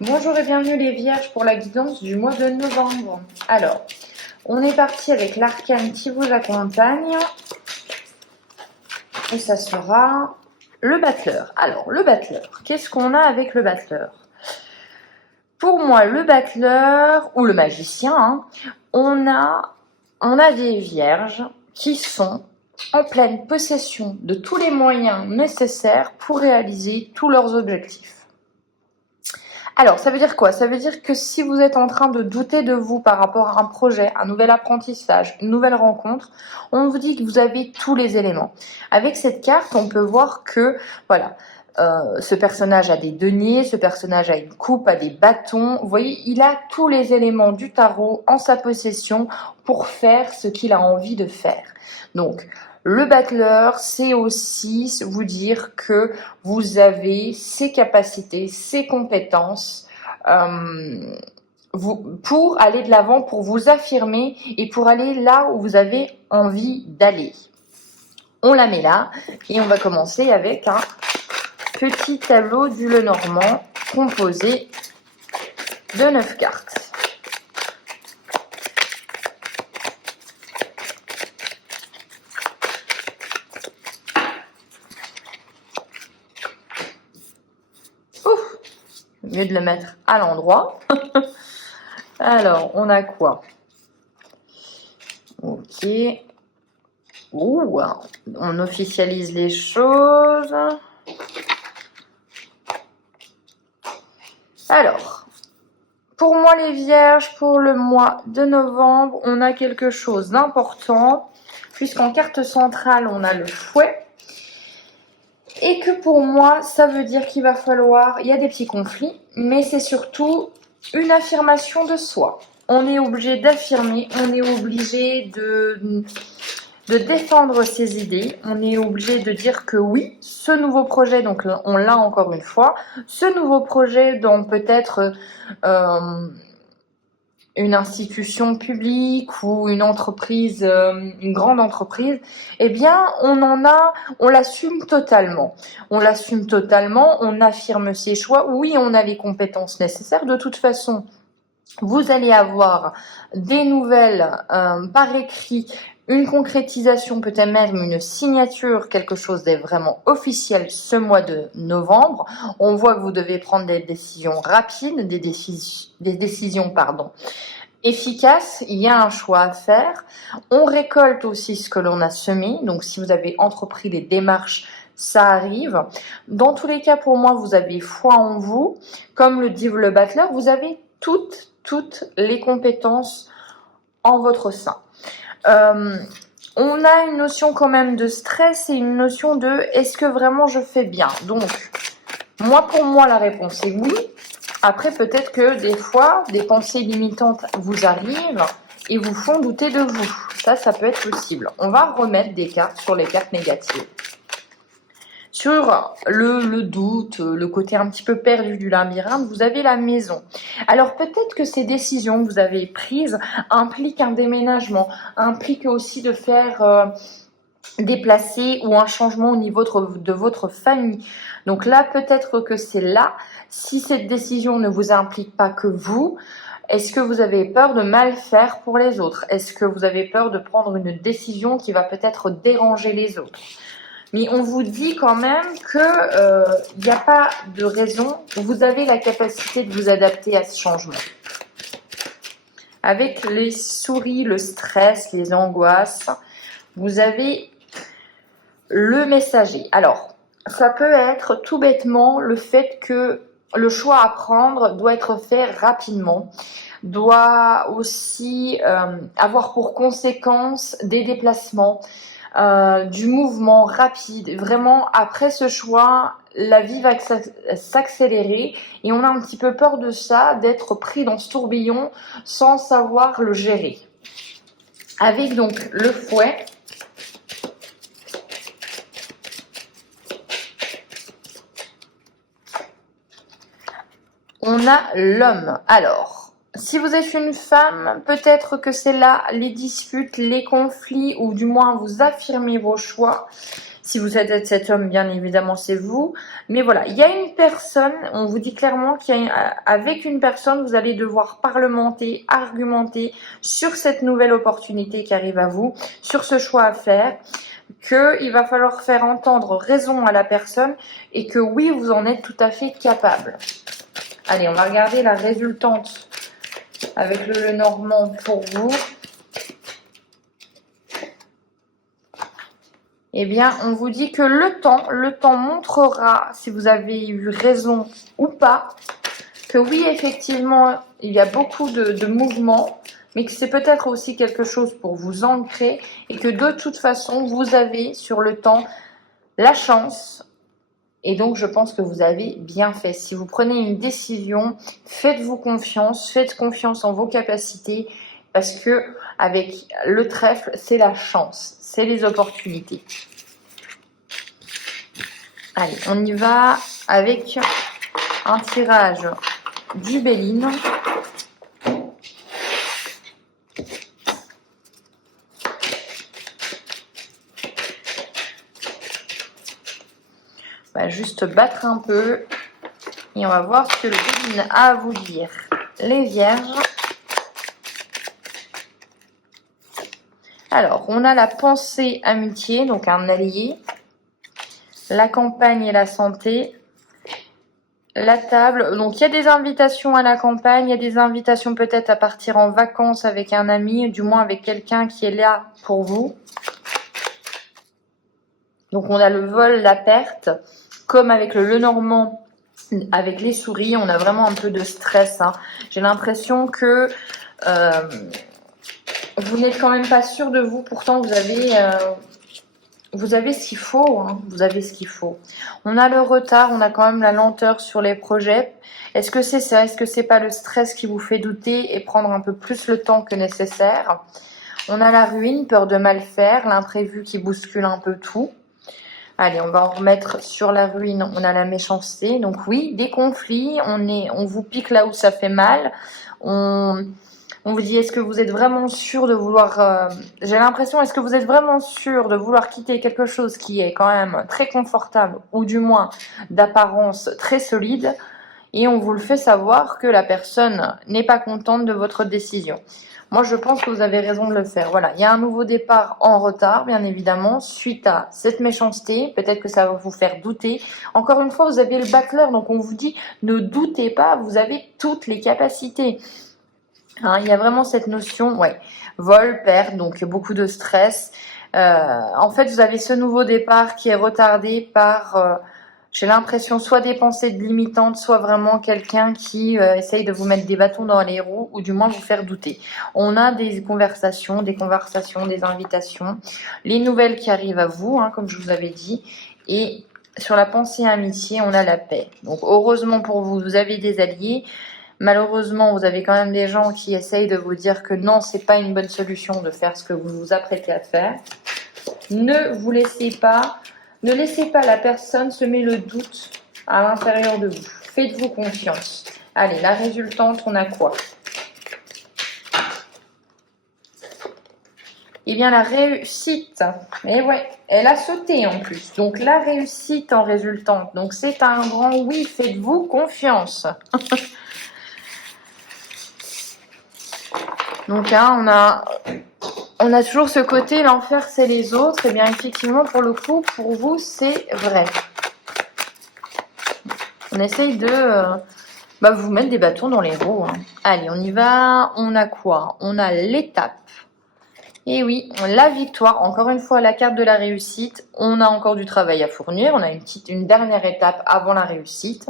Bonjour et bienvenue les Vierges pour la guidance du mois de novembre. Alors, on est parti avec l'arcane qui vous accompagne. Et ça sera le battleur. Alors, le battleur, qu'est-ce qu'on a avec le battleur? Pour moi, le battleur, ou le magicien, on a des vierges qui sont en pleine possession de tous les moyens nécessaires pour réaliser tous leurs objectifs. Alors, ça veut dire quoi? Ça veut dire que si vous êtes en train de douter de vous par rapport à un projet, un nouvel apprentissage, une nouvelle rencontre, on vous dit que vous avez tous les éléments. Avec cette carte, on peut voir que, voilà, ce personnage a des deniers, ce personnage a une coupe, a des bâtons. Vous voyez, il a tous les éléments du tarot en sa possession pour faire ce qu'il a envie de faire. Donc, le battleur, c'est aussi vous dire que vous avez ses capacités, ses compétences pour aller de l'avant, pour vous affirmer et pour aller là où vous avez envie d'aller. On la met là et on va commencer avec un petit tableau du Lenormand composé de 9 cartes. Mieux de le mettre à l'endroit. Alors, on a quoi? Ok. Ouh, on officialise les choses. Alors, pour moi les vierges, pour le mois de novembre, on a quelque chose d'important, puisqu'en carte centrale, on a le fouet. Et que pour moi, ça veut dire qu'il va falloir, il y a des petits conflits, mais c'est surtout une affirmation de soi. On est obligé d'affirmer, on est obligé de défendre ses idées, on est obligé de dire que oui, ce nouveau projet, donc on l'a encore une fois, ce nouveau projet dont peut-être une institution publique ou une entreprise, une grande entreprise, eh bien, on l'assume totalement. On l'assume totalement, on affirme ses choix. Oui, on a les compétences nécessaires. De toute façon, vous allez avoir des nouvelles par écrit, une concrétisation, peut-être même une signature, quelque chose de vraiment officiel ce mois de novembre. On voit que vous devez prendre des décisions rapides, des décisions efficaces. Il y a un choix à faire. On récolte aussi ce que l'on a semé. Donc, si vous avez entrepris des démarches, ça arrive. Dans tous les cas, pour moi, vous avez foi en vous. Comme le dit le battleur, vous avez toutes les compétences en votre sein. On a une notion quand même de stress et une notion de est-ce que vraiment je fais bien? Donc, pour moi, la réponse est oui. Après, peut-être que des fois, des pensées limitantes vous arrivent et vous font douter de vous. Ça peut être possible. On va remettre des cartes sur les cartes négatives. Sur le doute, le côté un petit peu perdu du labyrinthe, vous avez la maison. Alors peut-être que ces décisions que vous avez prises impliquent un déménagement, impliquent aussi de faire déplacer ou un changement au niveau de votre famille. Donc là, peut-être que c'est là, si cette décision ne vous implique pas que vous, est-ce que vous avez peur de mal faire pour les autres? Est-ce que vous avez peur de prendre une décision qui va peut-être déranger les autres? Mais on vous dit quand même que n'y a pas de raison. Vous avez la capacité de vous adapter à ce changement. Avec les souris, le stress, les angoisses, vous avez le messager. Alors, ça peut être tout bêtement le fait que le choix à prendre doit être fait rapidement, doit aussi avoir pour conséquence des déplacements, du mouvement rapide. Vraiment, après ce choix, la vie va s'accélérer et on a un petit peu peur de ça, d'être pris dans ce tourbillon sans savoir le gérer. Avec donc le fouet, on a l'homme. Alors, si vous êtes une femme, peut-être que c'est là les disputes, les conflits, ou du moins vous affirmez vos choix. Si vous êtes cet homme, bien évidemment, c'est vous. Mais voilà, il y a une personne, on vous dit clairement qu'avec une personne, vous allez devoir parlementer, argumenter sur cette nouvelle opportunité qui arrive à vous, sur ce choix à faire, qu'il va falloir faire entendre raison à la personne et que oui, vous en êtes tout à fait capable. Allez, on va regarder la résultante avec le Lenormand pour vous. Eh bien, on vous dit que le temps montrera si vous avez eu raison ou pas. Que oui, effectivement, il y a beaucoup de mouvements, mais que c'est peut-être aussi quelque chose pour vous ancrer et que de toute façon, vous avez sur le temps la chance. Et donc, je pense que vous avez bien fait. Si vous prenez une décision, faites-vous confiance, faites confiance en vos capacités, parce que avec le trèfle, c'est la chance, c'est les opportunités. Allez, on y va avec un tirage du Béline. On va juste battre un peu et on va voir ce que le Béline a à vous dire. Les Vierges. Alors, on a la pensée amitié, donc un allié. La campagne et la santé. La table, donc il y a des invitations à la campagne, il y a des invitations peut-être à partir en vacances avec un ami, du moins avec quelqu'un qui est là pour vous. Donc on a le vol, la perte, comme avec le Lenormand, avec les souris, on a vraiment un peu de stress. Hein. J'ai l'impression que vous n'êtes quand même pas sûr de vous, pourtant vous avez ce qu'il faut, hein. Vous avez ce qu'il faut. On a le retard, on a quand même la lenteur sur les projets. Est-ce que c'est ça? Est-ce que c'est pas le stress qui vous fait douter et prendre un peu plus le temps que nécessaire? On a la ruine, peur de mal faire, l'imprévu qui bouscule un peu tout. Allez, on va en remettre sur la ruine, on a la méchanceté. Donc oui, des conflits, on vous pique là où ça fait mal. On vous dit, est-ce que vous êtes vraiment sûr de vouloir... j'ai l'impression, est-ce que vous êtes vraiment sûr de vouloir quitter quelque chose qui est quand même très confortable, ou du moins d'apparence très solide, et on vous le fait savoir que la personne n'est pas contente de votre décision. Moi, je pense que vous avez raison de le faire. Voilà, il y a un nouveau départ en retard, bien évidemment, suite à cette méchanceté. Peut-être que ça va vous faire douter. Encore une fois, vous avez le battleur, donc on vous dit, ne doutez pas, vous avez toutes les capacités. Hein, il y a vraiment cette notion, ouais, vol, perte, donc beaucoup de stress. En fait, vous avez ce nouveau départ qui est retardé par, j'ai l'impression, soit des pensées limitantes, soit vraiment quelqu'un qui essaye de vous mettre des bâtons dans les roues ou du moins vous faire douter. On a des conversations, des invitations, les nouvelles qui arrivent à vous, hein, comme je vous avais dit, et sur la pensée amitié, on a la paix. Donc heureusement pour vous, vous avez des alliés. Malheureusement, vous avez quand même des gens qui essayent de vous dire que non, c'est pas une bonne solution de faire ce que vous vous apprêtez à faire. Ne laissez pas la personne semer le doute à l'intérieur de vous. Faites-vous confiance. Allez, la résultante, on a quoi? Eh bien, la réussite. Et ouais, elle a sauté en plus. Donc, la réussite en résultante. Donc, c'est un grand oui, faites-vous confiance. Donc hein, on a toujours ce côté, l'enfer c'est les autres. Et bien effectivement, pour le coup, pour vous, c'est vrai. On essaye de vous mettre des bâtons dans les roues. Hein. Allez, on y va. On a quoi? On a l'étape. Et oui, la victoire. Encore une fois, la carte de la réussite. On a encore du travail à fournir. On a une dernière étape avant la réussite.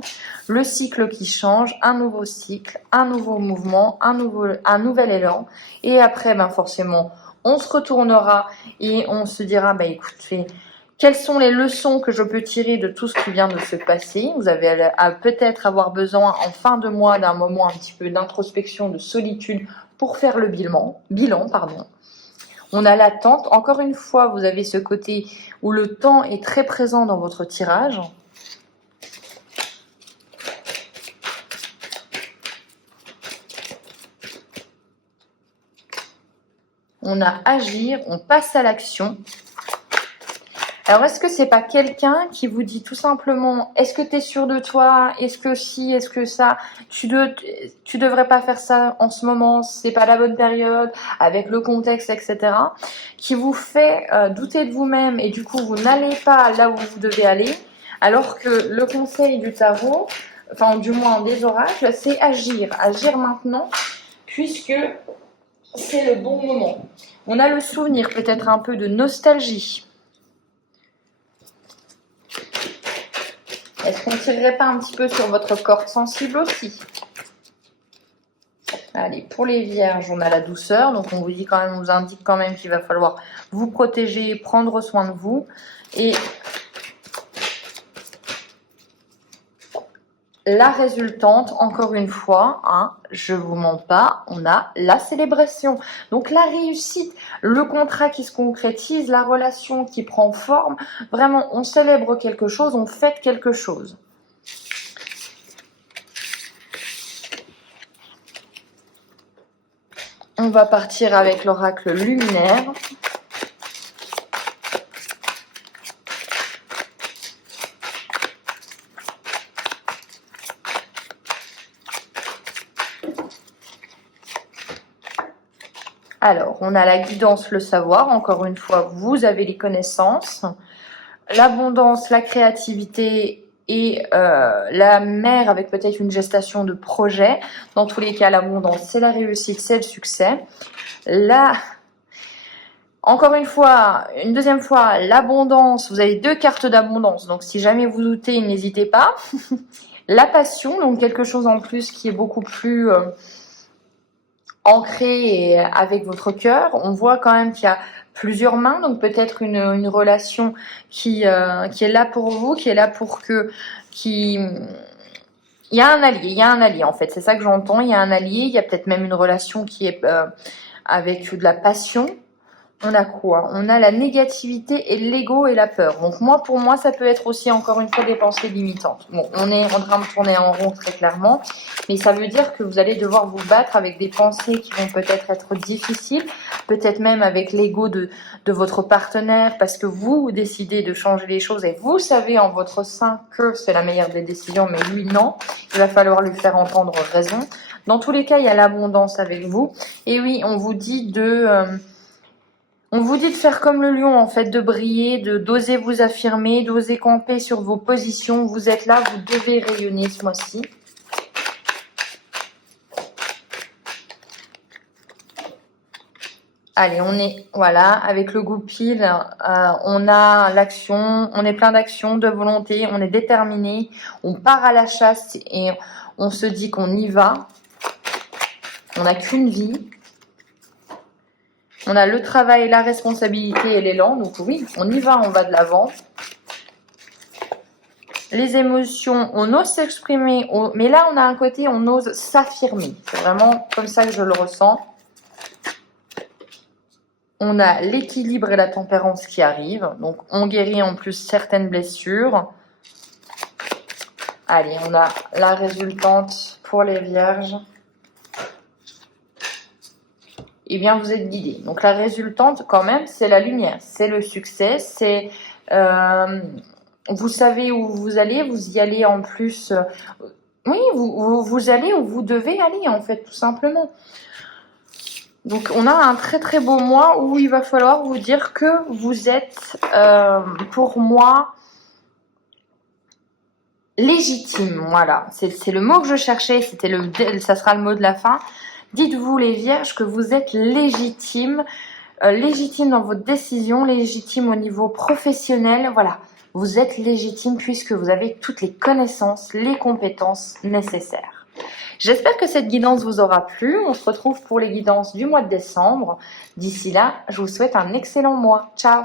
Le cycle qui change, un nouveau cycle, un nouveau mouvement, un nouvel élan. Et après, forcément, on se retournera et on se dira, écoutez, quelles sont les leçons que je peux tirer de tout ce qui vient de se passer? Vous avez peut-être avoir besoin en fin de mois d'un moment un petit peu d'introspection, de solitude pour faire le bilan. On a l'attente. Encore une fois, vous avez ce côté où le temps est très présent dans votre tirage. On a agir, on passe à l'action. Alors, est-ce que c'est pas quelqu'un qui vous dit tout simplement, est-ce que tu es sûr de toi? Est-ce que si? Est-ce que ça? Tu devrais pas faire ça en ce moment, c'est pas la bonne période, avec le contexte, etc. Qui vous fait douter de vous-même et du coup, vous n'allez pas là où vous devez aller. Alors que le conseil du tarot, enfin du moins des oracles, c'est agir. Agir maintenant, puisque c'est le bon moment. On a le souvenir peut-être un peu de nostalgie. Est-ce qu'on ne tirerait pas un petit peu sur votre corde sensible aussi? Allez, pour les vierges, on a la douceur. Donc, on vous dit quand même, on vous indique quand même qu'il va falloir vous protéger, prendre soin de vous. Et la résultante, encore une fois, hein, je vous mens pas, on a la célébration. Donc la réussite, le contrat qui se concrétise, la relation qui prend forme. Vraiment, on célèbre quelque chose, on fête quelque chose. On va partir avec l'oracle luminaire. Alors, on a la guidance, le savoir. Encore une fois, vous avez les connaissances. L'abondance, la créativité et la mère avec peut-être une gestation de projet. Dans tous les cas, l'abondance, c'est la réussite, c'est le succès. Encore une fois, une deuxième fois, l'abondance. Vous avez 2 cartes d'abondance. Donc, si jamais vous doutez, n'hésitez pas. La passion, donc quelque chose en plus qui est beaucoup plus ancré et avec votre cœur. On voit quand même qu'il y a plusieurs mains, donc peut-être une relation qui est là pour vous, qui est là pour que... Il y a un allié en fait, c'est ça que j'entends, il y a un allié, il y a peut-être même une relation qui est avec de la passion. On a quoi? On a la négativité et l'ego et la peur. Donc moi, pour moi, ça peut être aussi encore une fois des pensées limitantes. Bon, on est en train de tourner en rond très clairement, mais ça veut dire que vous allez devoir vous battre avec des pensées qui vont peut-être être difficiles, peut-être même avec l'ego de votre partenaire, parce que vous décidez de changer les choses et vous savez en votre sein que c'est la meilleure des décisions, mais lui non. Il va falloir lui faire entendre raison. Dans tous les cas, il y a l'abondance avec vous. Et oui, on vous dit de faire comme le lion, en fait, de briller, d'oser vous affirmer, d'oser camper sur vos positions. Vous êtes là, vous devez rayonner ce mois-ci. Allez, on est, voilà, avec le goupil, on a l'action, on est plein d'action, de volonté, on est déterminé, on part à la chasse et on se dit qu'on y va. On n'a qu'une vie. On a le travail, la responsabilité et l'élan. Donc oui, on y va, on va de l'avant. Les émotions, on ose s'exprimer. Mais là, on a un côté, on ose s'affirmer. C'est vraiment comme ça que je le ressens. On a l'équilibre et la tempérance qui arrivent. Donc, on guérit en plus certaines blessures. Allez, on a la résultante pour les vierges. Eh bien, vous êtes guidés. Donc, la résultante, quand même, c'est la lumière, c'est le succès, c'est... vous savez où vous allez, vous y allez en plus... oui, vous allez où vous devez aller, en fait, tout simplement. Donc, on a un très, très beau mois où il va falloir vous dire que vous êtes, pour moi, légitime. Voilà, c'est le mot que je cherchais, ça sera le mot de la fin. Dites-vous les vierges que vous êtes légitime, légitime dans votre décision, légitime au niveau professionnel. Voilà, vous êtes légitime puisque vous avez toutes les connaissances, les compétences nécessaires. J'espère que cette guidance vous aura plu. On se retrouve pour les guidances du mois de décembre. D'ici là, je vous souhaite un excellent mois. Ciao!